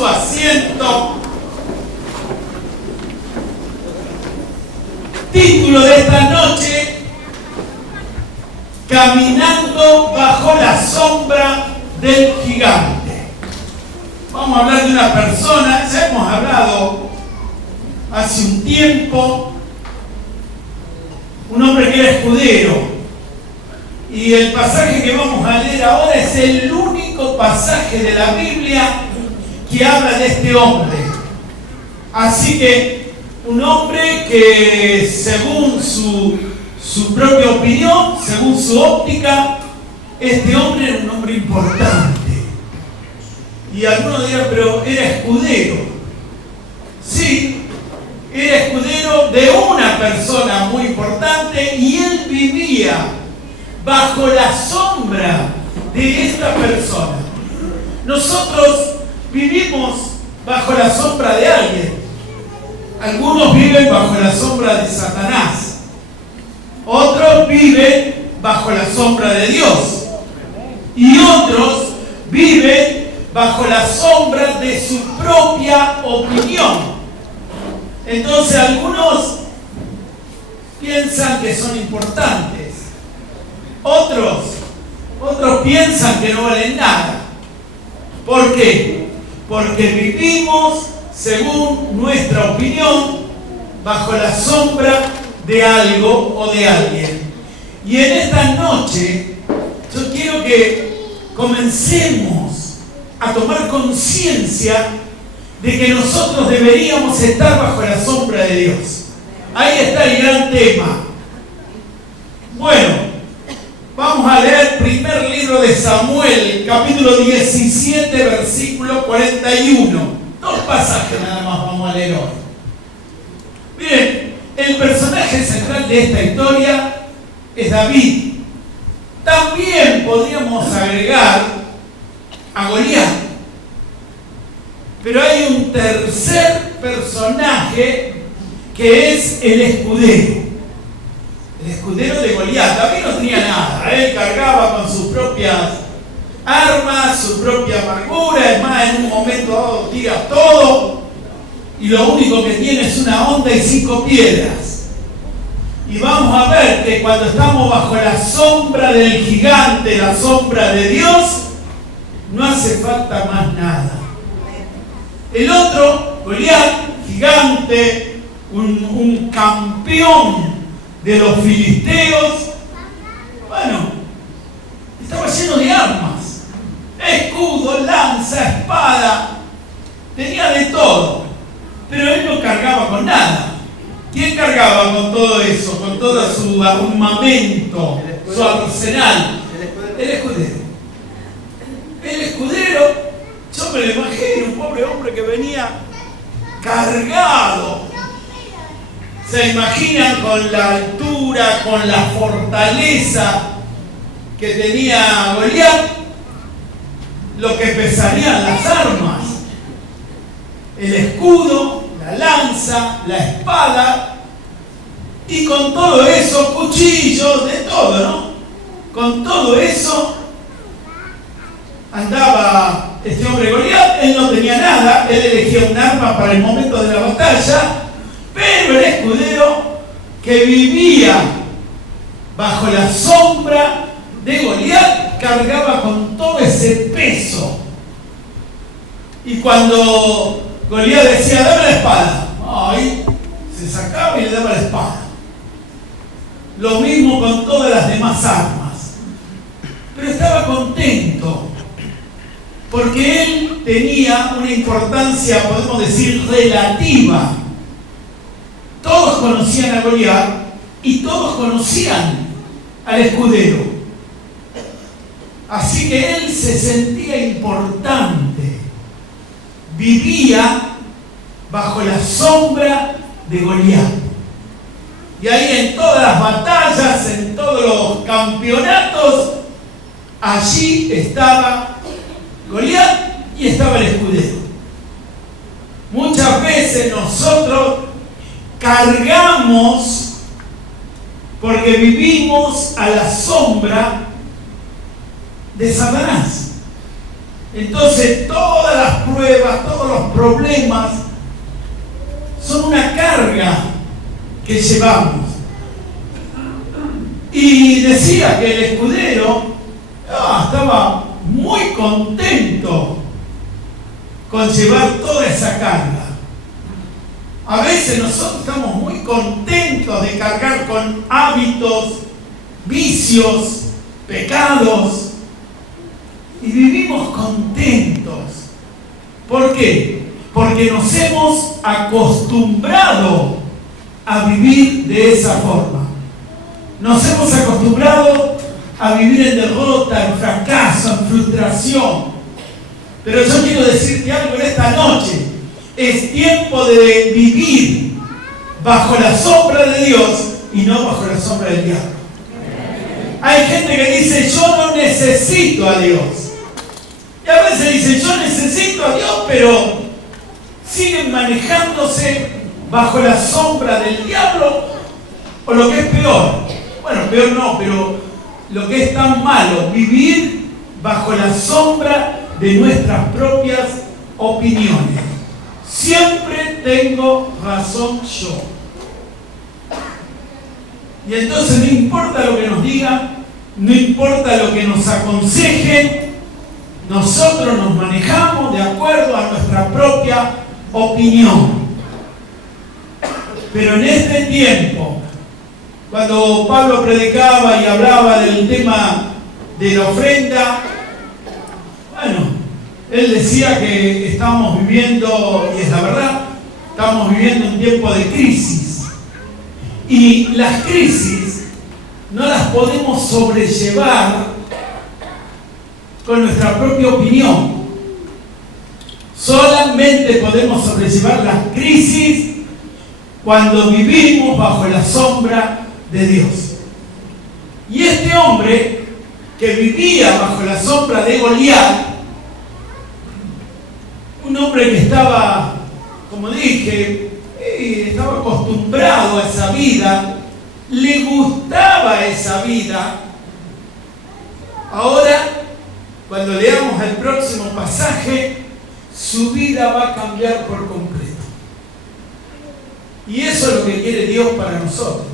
su asiento. Título de esta noche: Caminando bajo la sombra del gigante. Vamos a hablar de una persona, ya hemos hablado hace un tiempo, un hombre que era escudero. Y el pasaje que vamos a leer ahora es el único pasaje de la Biblia que habla de este hombre. Así que un hombre que según su propia opinión, según su óptica, este hombre era un hombre importante. Y algunos dirán, pero era escudero. Sí, era escudero de una persona muy importante y él vivía bajo la sombra de esta persona. Nosotros vivimos bajo la sombra de alguien. Algunos viven bajo la sombra de Satanás. Otros viven bajo la sombra de Dios. Y otros viven bajo la sombra de su propia opinión. Entonces algunos piensan que son importantes. Otros piensan que no valen nada. ¿Por qué? Porque vivimos, según nuestra opinión, bajo la sombra de algo o de alguien. Y en esta noche yo quiero que comencemos a tomar conciencia de que nosotros deberíamos estar bajo la sombra de Dios. Ahí está el gran tema. Bueno, vamos a leer el primer libro de Samuel, capítulo 17, versículo 41. Dos pasajes nada más vamos a leer hoy. Miren, el personaje central de esta historia es David. También podríamos agregar a Goliat. Pero hay un tercer personaje que es el escudero. El escudero de Goliat. David no tenía nada. Él cargaba con sus propias armas, su propia amargura. Es más, en un momento dado tira todo. Y lo único que tiene es una honda y 5 piedras. Y vamos a ver que cuando estamos bajo la sombra del gigante, la sombra de Dios, no hace falta más nada. El otro, Goliat, gigante, un campeón de los filisteos, bueno, estaba lleno de armas, escudo, lanza, espada, tenía de todo, pero él no cargaba con nada. ¿Quién cargaba con todo eso, con todo su armamento, su arsenal? El escudero. El escudero, yo me lo imagino, un pobre hombre que venía cargado. ¿Se imaginan con la altura, con la fortaleza que tenía Goliat? Lo que pesarían las armas. El escudo, la lanza, la espada, y con todo eso, cuchillos, de todo, ¿no? Con todo eso andaba este hombre Goliat. Él no tenía nada, él elegía un arma para el momento de la batalla, pero el escudero que vivía bajo la sombra de Goliat cargaba con todo ese peso. Y cuando Goliat decía, dame la espada, ay, se sacaba y le daba la espada. Lo mismo con todas las demás armas. Pero estaba contento, porque él tenía una importancia, podemos decir, relativa. Todos conocían a Goliat y todos conocían al escudero. Así que él se sentía importante. Vivía bajo la sombra de Goliat. Y ahí en todas las batallas, en todos los campeonatos, allí estaba Goliat y estaba el escudero. Muchas veces nosotros cargamos porque vivimos a la sombra de Satanás. Entonces todas las pruebas, todos los problemas son una carga que llevamos. Y decía que el escudero estaba muy contento con llevar toda esa carga. A veces nosotros estamos muy contentos de cargar con hábitos, vicios, pecados, y vivimos contentos. ¿Por qué? Porque nos hemos acostumbrado a vivir de esa forma. Nos hemos acostumbrado a vivir en derrota, en fracaso, en frustración. Pero yo quiero decirte algo en esta noche. Es tiempo de vivir bajo la sombra de Dios y no bajo la sombra del diablo. Hay gente que dice, yo no necesito a Dios. Y a veces dicen, yo necesito a Dios, pero siguen manejándose bajo la sombra del diablo, o lo que es peor. Bueno, peor no, pero lo que es tan malo, vivir bajo la sombra de nuestras propias opiniones. Siempre tengo razón yo. Y entonces no importa lo que nos digan, no importa lo que nos aconsejen, nosotros nos manejamos de acuerdo a nuestra propia opinión. Pero en este tiempo, cuando Pablo predicaba y hablaba del tema de la ofrenda, bueno, él decía que estamos viviendo, y es la verdad, estamos viviendo un tiempo de crisis. Y las crisis no las podemos sobrellevar con nuestra propia opinión. Solamente podemos sobrellevar las crisis cuando vivimos bajo la sombra de Dios. Y este hombre que vivía bajo la sombra de Goliat, un hombre que estaba, como dije, estaba acostumbrado a esa vida, le gustaba esa vida. Ahora, cuando leamos el próximo pasaje, su vida va a cambiar por completo. Y eso es lo que quiere Dios para nosotros,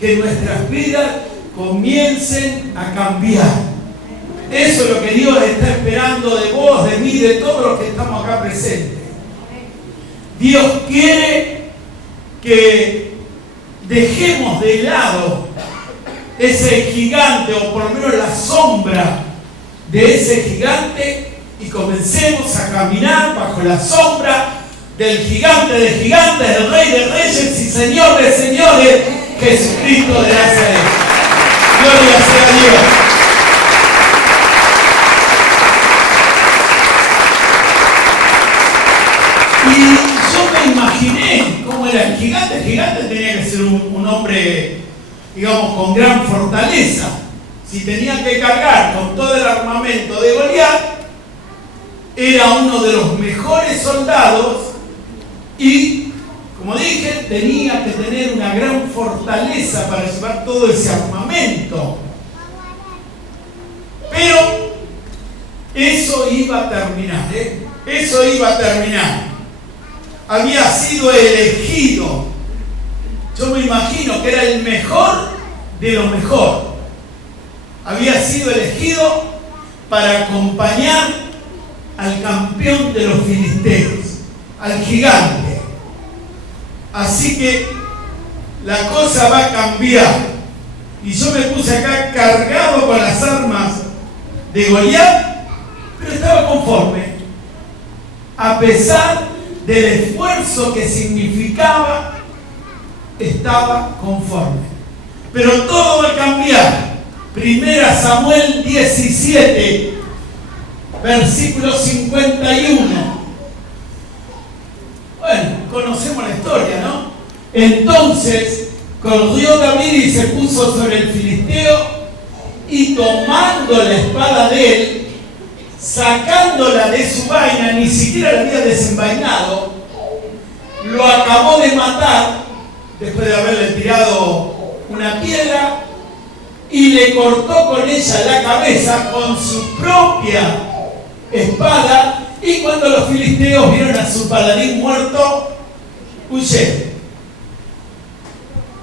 que nuestras vidas comiencen a cambiar. Eso es lo que Dios está esperando de vos, de mí, de todos los que estamos acá presentes. Dios quiere que dejemos de lado ese gigante, o por lo menos la sombra de ese gigante, y comencemos a caminar bajo la sombra del gigante de gigantes, del Rey de reyes y Señor de señores, Jesucristo de Nazaret. Gloria sea a Dios. Y yo me imaginé cómo era el gigante. El gigante tenía que ser un hombre, digamos, con gran fortaleza. Si tenía que cargar con todo el armamento de Goliat, era uno de los mejores soldados y, como dije, tenía que tener una gran fortaleza para llevar todo ese armamento. Pero eso iba a terminar, Eso iba a terminar. Había sido elegido. Yo me imagino que era el mejor de lo mejor. Había sido elegido para acompañar al campeón de los filisteos, al gigante. Así que la cosa va a cambiar. Y yo me puse acá cargado con las armas de Goliat, pero estaba conforme. A pesar del esfuerzo que significaba, estaba conforme. Pero todo va a cambiar. Primera Samuel 17, versículo 51. Bueno, conocemos la historia, ¿no? Entonces corrió David y se puso sobre el filisteo, y tomando la espada de él, sacándola de su vaina, ni siquiera la había desenvainado, lo acabó de matar después de haberle tirado una piedra, y le cortó con ella la cabeza con su propia espada, y cuando los filisteos vieron a su paladín muerto, huyeron.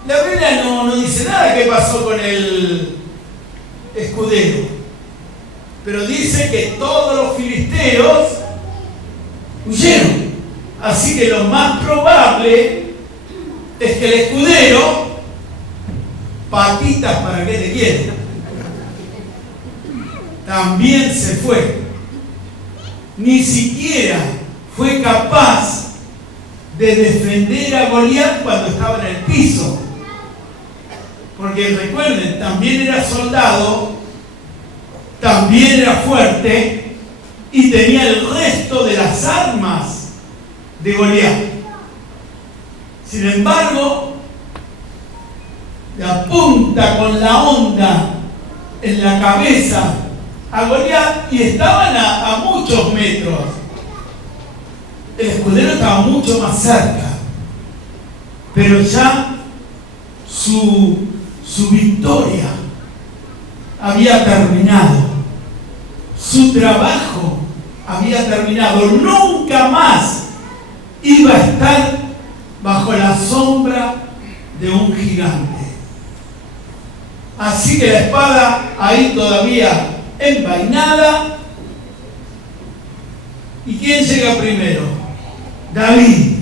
La Biblia no dice nada qué pasó con el escudero, pero dice que todos los filisteos huyeron. Así que lo más probable es que el escudero, patitas para que te quieren, también se fue. Ni siquiera fue capaz de defender a Goliat cuando estaba en el piso. Porque recuerden, también era soldado, también era fuerte y tenía el resto de las armas de Goliat. Sin embargo, le apunta con la honda en la cabeza a Goliat y estaban a muchos metros. El escudero estaba mucho más cerca, pero ya su victoria había terminado, su trabajo había terminado. Nunca más iba a estar bajo la sombra de un gigante. Así que la espada ahí todavía envainada. ¿Y quién llega primero? David.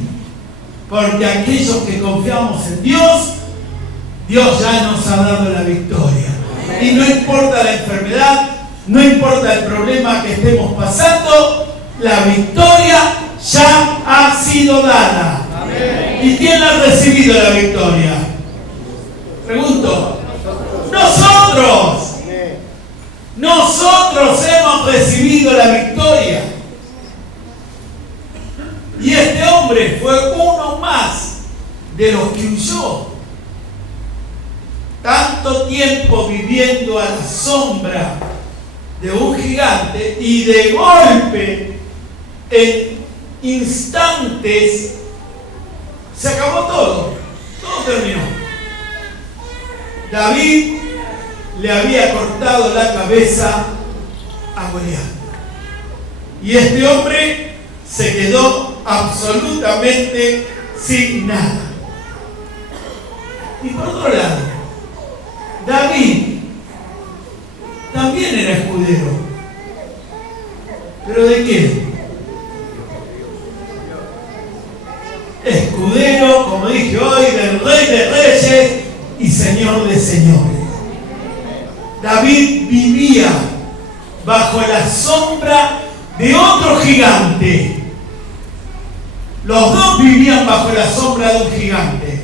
Porque aquellos que confiamos en Dios, Dios ya nos ha dado la victoria. Y no importa la enfermedad, no importa el problema que estemos pasando, la victoria ya ha sido dada. Amén. ¿Y quién ha recibido la victoria? Pregunto. ¡Nosotros! Nosotros hemos recibido la victoria. Y este hombre fue uno más de los que huyó. Tanto tiempo viviendo a la sombra de un gigante y de golpe, en instantes, se acabó todo. Todo terminó. David le había cortado la cabeza a Goliat. Y este hombre se quedó absolutamente sin nada. Y por otro lado, David también era escudero. ¿Pero de qué? Escudero, como dije hoy, del Rey de Reyes y Señor de Señores. David vivía bajo la sombra de otro gigante. Los dos vivían bajo la sombra de un gigante.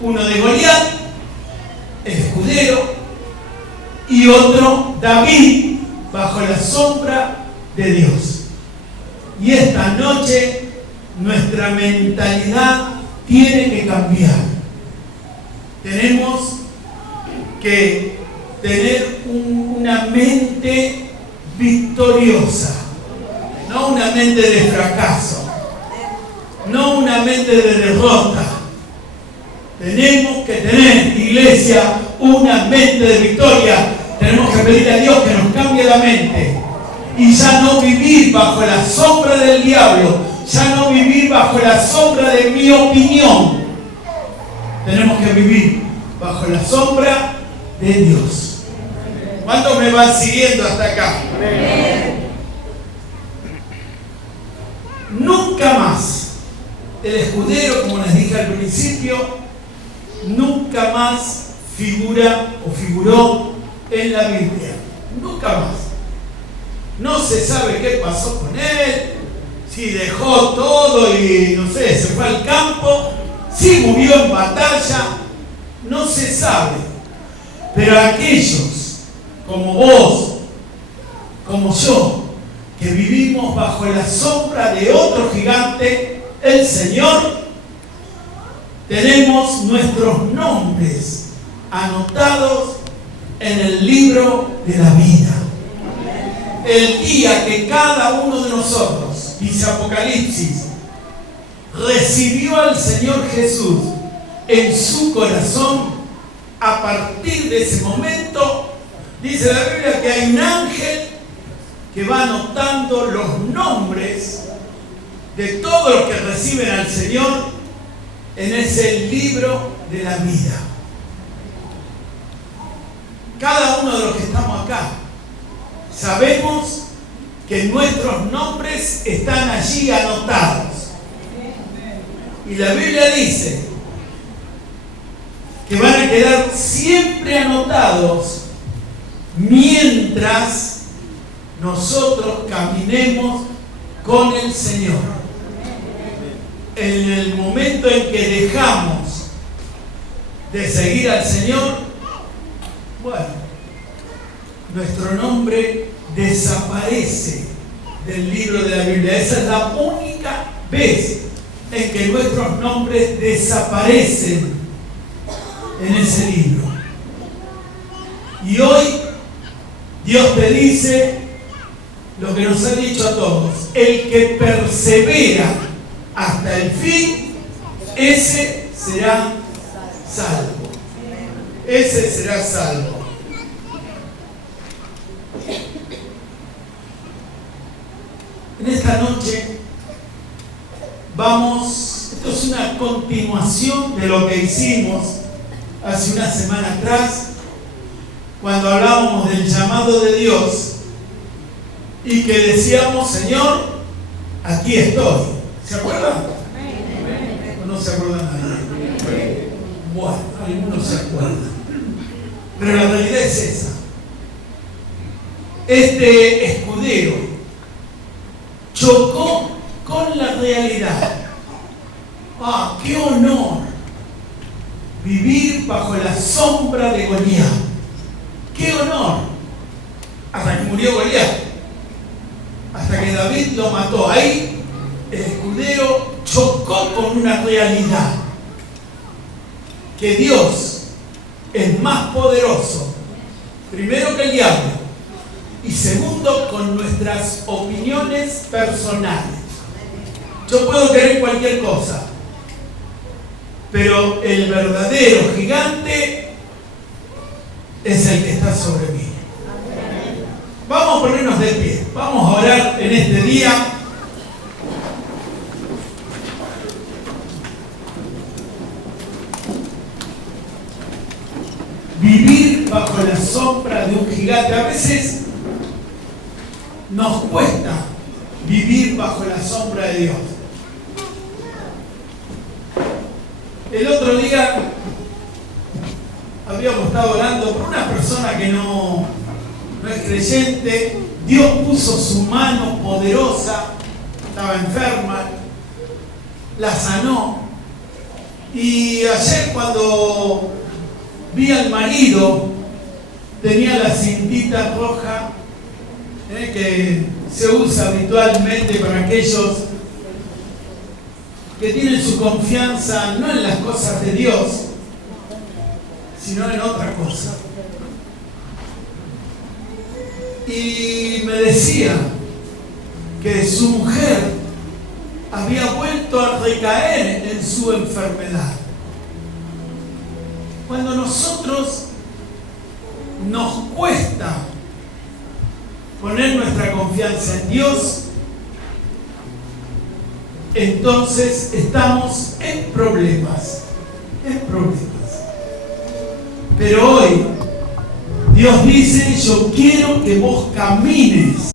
Uno de Goliat, el escudero, y otro, David, bajo la sombra de Dios. Y esta noche nuestra mentalidad tiene que cambiar. Tenemos que tener una mente victoriosa, no una mente de fracaso, no una mente de derrota. Tenemos que tener, iglesia, una mente de victoria. Tenemos que pedirle a Dios que nos cambie la mente y ya no vivir bajo la sombra del diablo, ya no vivir bajo la sombra de mi opinión. Tenemos que vivir bajo la sombra de Dios. ¿Cuántos me van siguiendo hasta acá? Nunca más el escudero, como les dije al principio, nunca más figura o figuró en la Biblia. Nunca más. No se sabe qué pasó con él, si dejó todo y no sé, se fue al campo, si murió en batalla, no se sabe. Pero aquellos como vos, como yo, que vivimos bajo la sombra de otro gigante, el Señor, tenemos nuestros nombres anotados en el libro de la vida. El día que cada uno de nosotros, dice Apocalipsis, recibió al Señor Jesús en su corazón, a partir de ese momento, dice la Biblia que hay un ángel que va anotando los nombres de todos los que reciben al Señor en ese libro de la vida. Cada uno de los que estamos acá sabemos que nuestros nombres están allí anotados. Y la Biblia dice que van a quedar siempre anotados mientras nosotros caminemos con el Señor. En el momento en que dejamos de seguir al Señor, bueno, nuestro nombre desaparece del libro de la Biblia. Esa es la única vez en que nuestros nombres desaparecen en ese libro. Y hoy Dios te dice lo que nos ha dicho a todos: el que persevera hasta el fin, ese será salvo. Ese será salvo. En esta noche esto es una continuación de lo que hicimos hace una semana atrás, cuando hablábamos del llamado de Dios y que decíamos: Señor, aquí estoy. ¿Se acuerdan? ¿O no se acuerdan nadie? Bueno, algunos se acuerdan. Pero la realidad es esa. Este escudero chocó con la realidad. ¡Ah, qué honor! Vivir bajo la sombra de Goliat. ¡Qué honor! Hasta que murió Goliat. Hasta que David lo mató. Ahí el escudero chocó con una realidad: que Dios es más poderoso, primero que el diablo, y segundo, con nuestras opiniones personales. Yo puedo creer cualquier cosa, pero el verdadero gigante es el que está sobre mí. Vamos a ponernos de pie, vamos a orar en este día. Vivir bajo la sombra de un gigante. A veces nos cuesta vivir bajo la sombra de Dios. El otro día habíamos estado orando por una persona que no es creyente. Dios puso su mano poderosa, estaba enferma, la sanó. Y ayer, cuando vi al marido, tenía la cintita roja que se usa habitualmente para aquellos que tienen su confianza no en las cosas de Dios, sino en otra cosa. Y me decía que su mujer había vuelto a recaer en su enfermedad. Cuando nosotros nos cuesta poner nuestra confianza en Dios, entonces estamos en problemas. Pero hoy Dios dice: yo quiero que vos camines